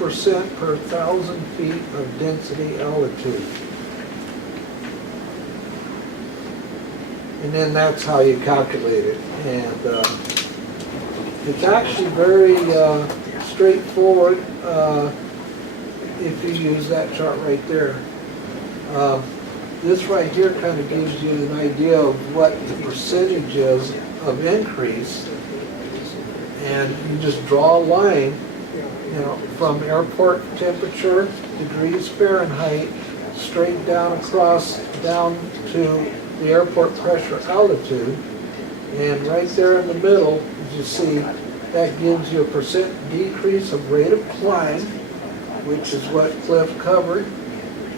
per 1,000 feet of density altitude. And then that's how you calculate it. And it's actually very straightforward if you use that chart right there. This right here kind of gives you an idea of what the percentage is of increase. And you just draw a line, you know, from airport temperature, degrees Fahrenheit, straight down across, down to the airport pressure altitude. And right there in the middle, as you see, that gives you a percent decrease of rate of climb, which is what Cliff covered,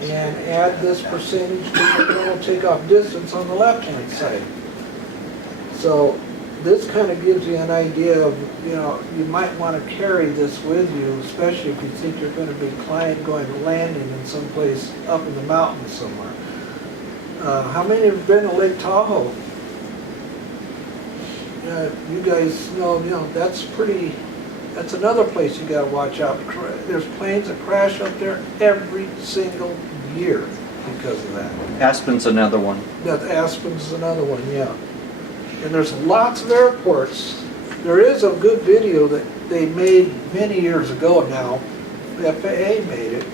and add this percentage to your total takeoff distance on the left-hand side. So this kind of gives you an idea of, you know, you might want to carry this with you, especially if you think you're going to be going landing in some place up in the mountains somewhere. How many have been to Lake Tahoe? You guys know, that's another place you got to watch out. There's planes that crash up there every single year because of that. Aspen's another one. Aspen's another one, yeah. And there's lots of airports. There is a good video that they made many years ago now. The FAA made it.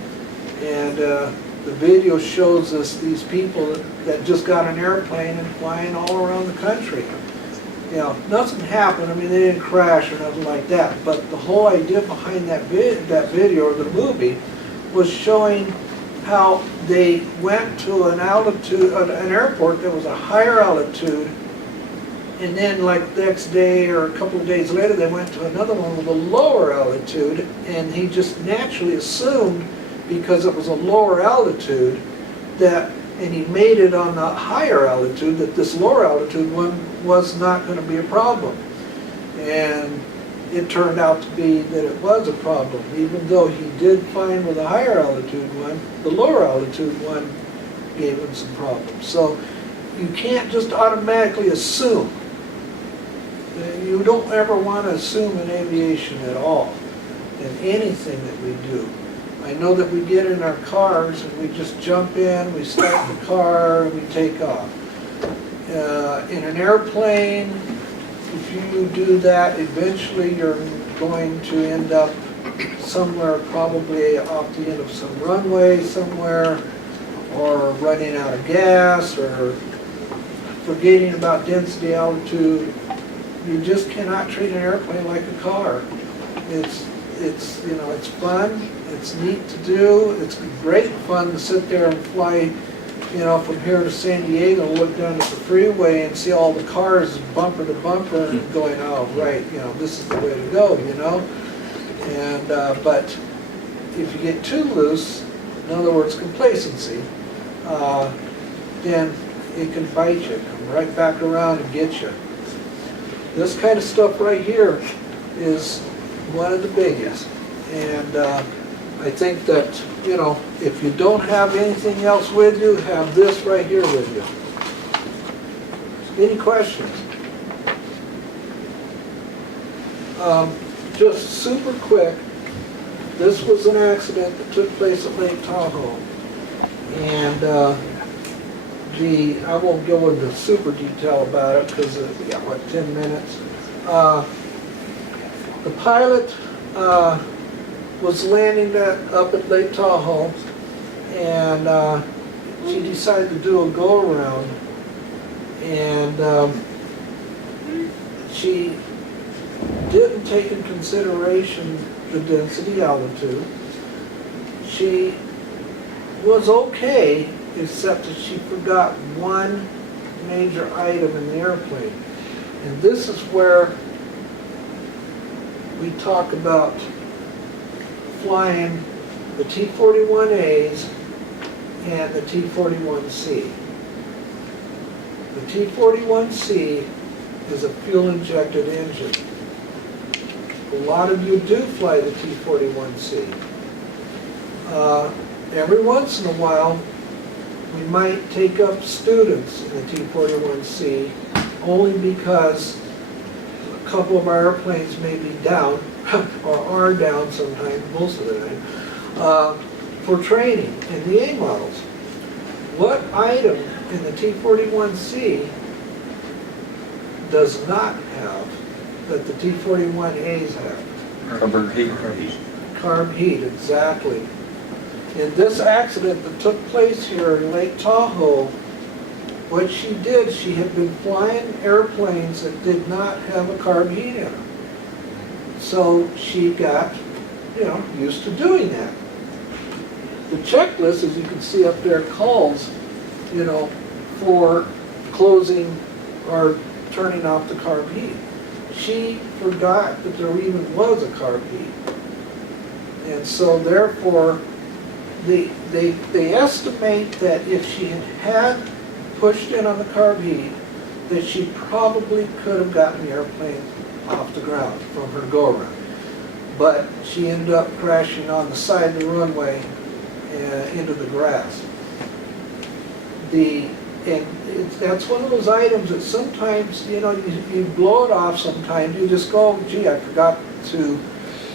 And the video shows us these people that just got an airplane and flying all around the country. You know, nothing happened. I mean, they didn't crash or nothing like that. But the whole idea behind that video or the movie was showing how they went to an airport that was a higher altitude, and then like the next day or a couple of days later they went to another one with a lower altitude, and he just naturally assumed because it was a lower altitude and he made it on a higher altitude, that this lower altitude one was not going to be a problem. And it turned out to be that it was a problem, even though he did find with a higher altitude one, the lower altitude one gave him some problems. So you can't just automatically assume. You don't ever want to assume in aviation at all, in anything that we do. I know that we get in our cars and we just jump in, we start the car, and we take off. In an airplane, if you do that, eventually you're going to end up somewhere probably off the end of some runway somewhere, or running out of gas, or forgetting about density altitude. You just cannot treat an airplane like a car. It's fun, it's neat to do, it's great fun to sit there and fly, from here to San Diego, look down at the freeway and see all the cars bumper to bumper and going, oh, right, this is the way to go, And, but if you get too loose, in other words, complacency, then it can bite you, come right back around and get you. This kind of stuff right here is one of the biggest. And I think that, if you don't have anything else with you, have this right here with you. Any questions? Just super quick, this was an accident that took place at Lake Tahoe. And I won't go into super detail about it because we got, what, 10 minutes? The pilot was landing up at Lake Tahoe, and she decided to do a go-around, and she didn't take in consideration the density altitude. She was okay, except that she forgot one major item in the airplane. And this is where we talk about flying the T-41As and the T-41C. The T-41C is a fuel-injected engine. A lot of you do fly the T-41C. Every once in a while, we might take up students in the T-41C only because a couple of our airplanes may be down, or are down sometimes, most of the time, for training in the A models. What item in the T-41C does not have that the T-41As have? Carb heat. Carb heat, exactly. In this accident that took place here in Lake Tahoe, what she did, she had been flying airplanes that did not have a carb heat in them. So she got, used to doing that. The checklist, as you can see up there, calls, for closing or turning off the carb heat. She forgot that there even was a carb heat. And so therefore, they estimate that if she had pushed in on the carb heat, that she probably could have gotten the airplane off the ground from her go-around. But she ended up crashing on the side of the runway into the grass. That's one of those items that sometimes, you blow it off sometimes. You just go, gee, I forgot to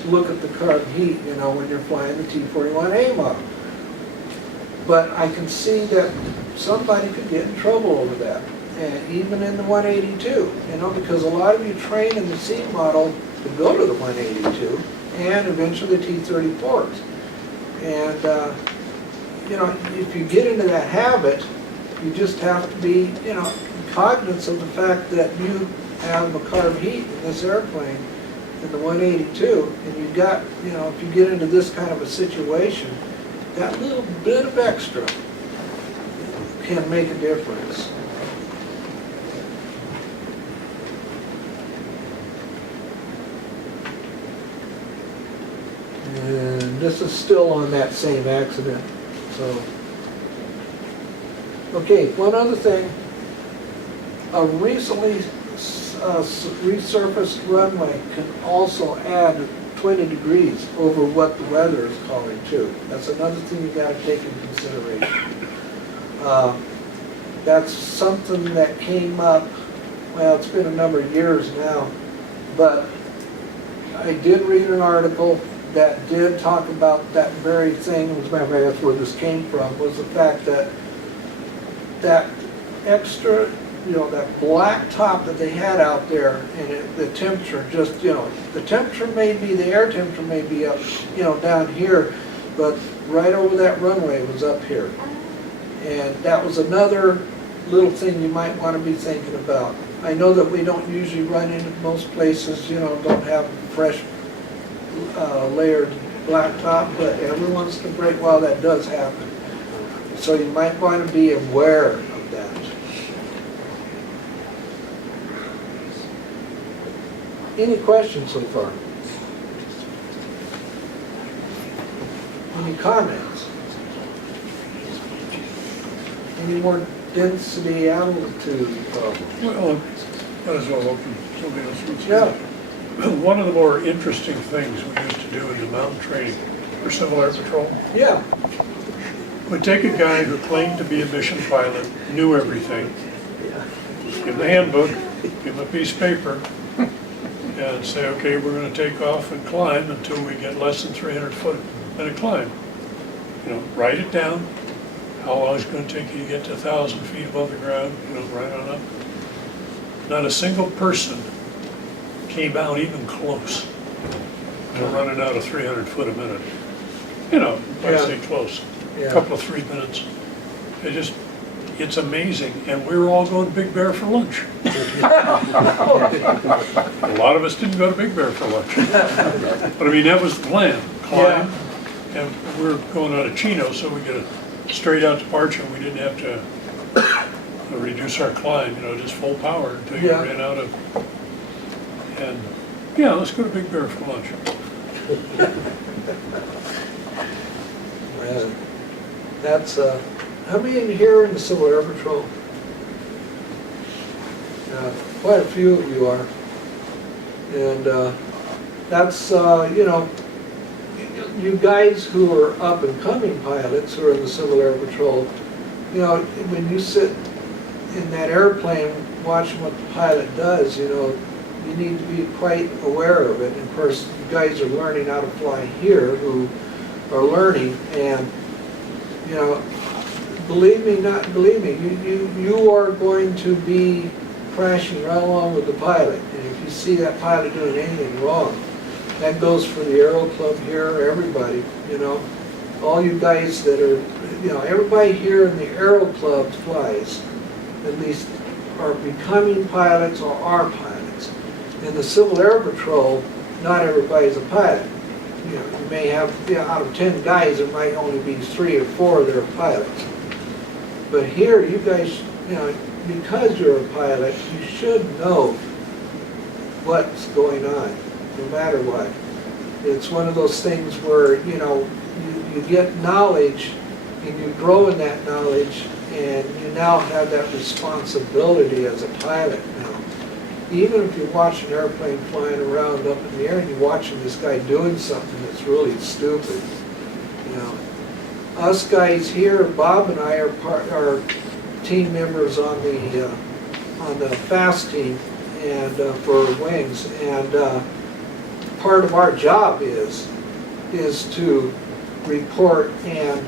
look at the carb heat, when you're flying the T-41A model. But I can see that somebody could get in trouble over that, and even in the 182, because a lot of you train in the C model to go to the 182 and eventually the T-34s. And, if you get into that habit, you just have to be, cognizant of the fact that you have a carb heat in this airplane in the 182, and you got, if you get into this kind of a situation, that little bit of extra can make a difference. And this is still on that same accident, so. Okay, one other thing. A recently resurfaced runway can also add 20 degrees over what the weather is calling too. That's another thing you got to take into consideration. That's something that came up, well, it's been a number of years now, but I did read an article that did talk about that very thing. As a matter of fact, that's where this came from, was the fact that that extra, that black top that they had out there, and the temperature just, the temperature may be, the air temperature may be up, down here, but right over that runway was up here. And that was another little thing you might want to be thinking about. I know that we don't usually run into most places, don't have fresh layered black top, but every once in a great while that does happen. So you might want to be aware of that. Any questions so far? Any comments? Any more density altitude problems? Well, might as well open somebody else wants to. Yeah. One of the more interesting things we used to do in the mountain training for Civil Air Patrol. Yeah. We'd take a guy who claimed to be a mission pilot, knew everything, give him the handbook, give him a piece of paper, and say, okay, we're going to take off and climb until we get less than 300 foot in a climb. Write it down, how long it's gonna take you to get to 1,000 feet above the ground, right on up. Not a single person came out even close to running out of 300 foot a minute. I say close, a Yeah. couple of 3 minutes. It's amazing, and we were all going to Big Bear for lunch. A lot of us didn't go to Big Bear for lunch. But I mean, that was the plan, climb, and we're going out of Chino, so we get straight out to Parcha. We didn't have to reduce our climb, just full power until you ran out of, and let's go to Big Bear for lunch. Man, that's, how many in here in the Civil Air Patrol? Quite a few of you are. And that's, you guys who are up and coming pilots who are in the Civil Air Patrol, when you sit in that airplane watching what the pilot does, you need to be quite aware of it. And of course, you guys are learning how to fly here who are learning, and believe me, not believe me, you are going to be crashing right along with the pilot. And if you see that pilot doing anything wrong, that goes for the Aero Club here, everybody, all you guys that are, everybody here in the Aero Club flies, at least are becoming pilots or are pilots. In the Civil Air Patrol, not everybody's a pilot. You may have, out of 10 guys, there might only be 3 or 4 that are pilots. But here, you guys, because you're a pilot, you should know what's going on, no matter what. It's one of those things where, you get knowledge, and you grow in that knowledge, and you now have that responsibility as a pilot now. Even if you watch an airplane flying around up in the air and you're watching this guy doing something that's really stupid, Us guys here, Bob and I are team members on the FAST team and for wings, and part of our job is to report and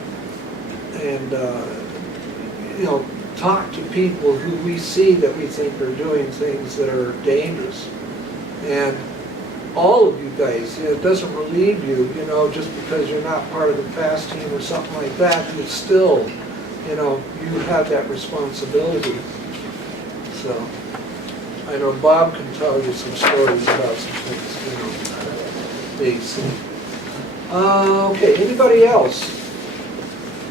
talk to people who we see that we think are doing things that are dangerous. And all of you guys, it doesn't relieve you, just because you're not part of the FAST team or something like that, it's still, you have that responsibility. So, I know Bob can tell you some stories about some things, they see. Okay, anybody else?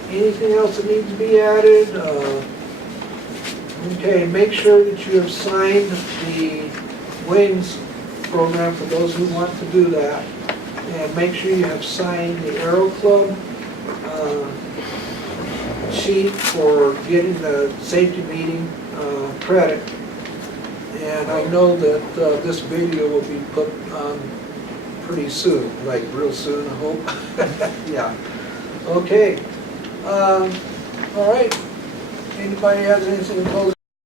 Anything else that needs to be added? Okay, make sure that you have signed the wings program for those who want to do that. And make sure you have signed the Aero Club sheet for getting the safety meeting credit. And I know that this video will be put on pretty soon, like real soon, I hope. Yeah. Okay. All right. Anybody has anything to close?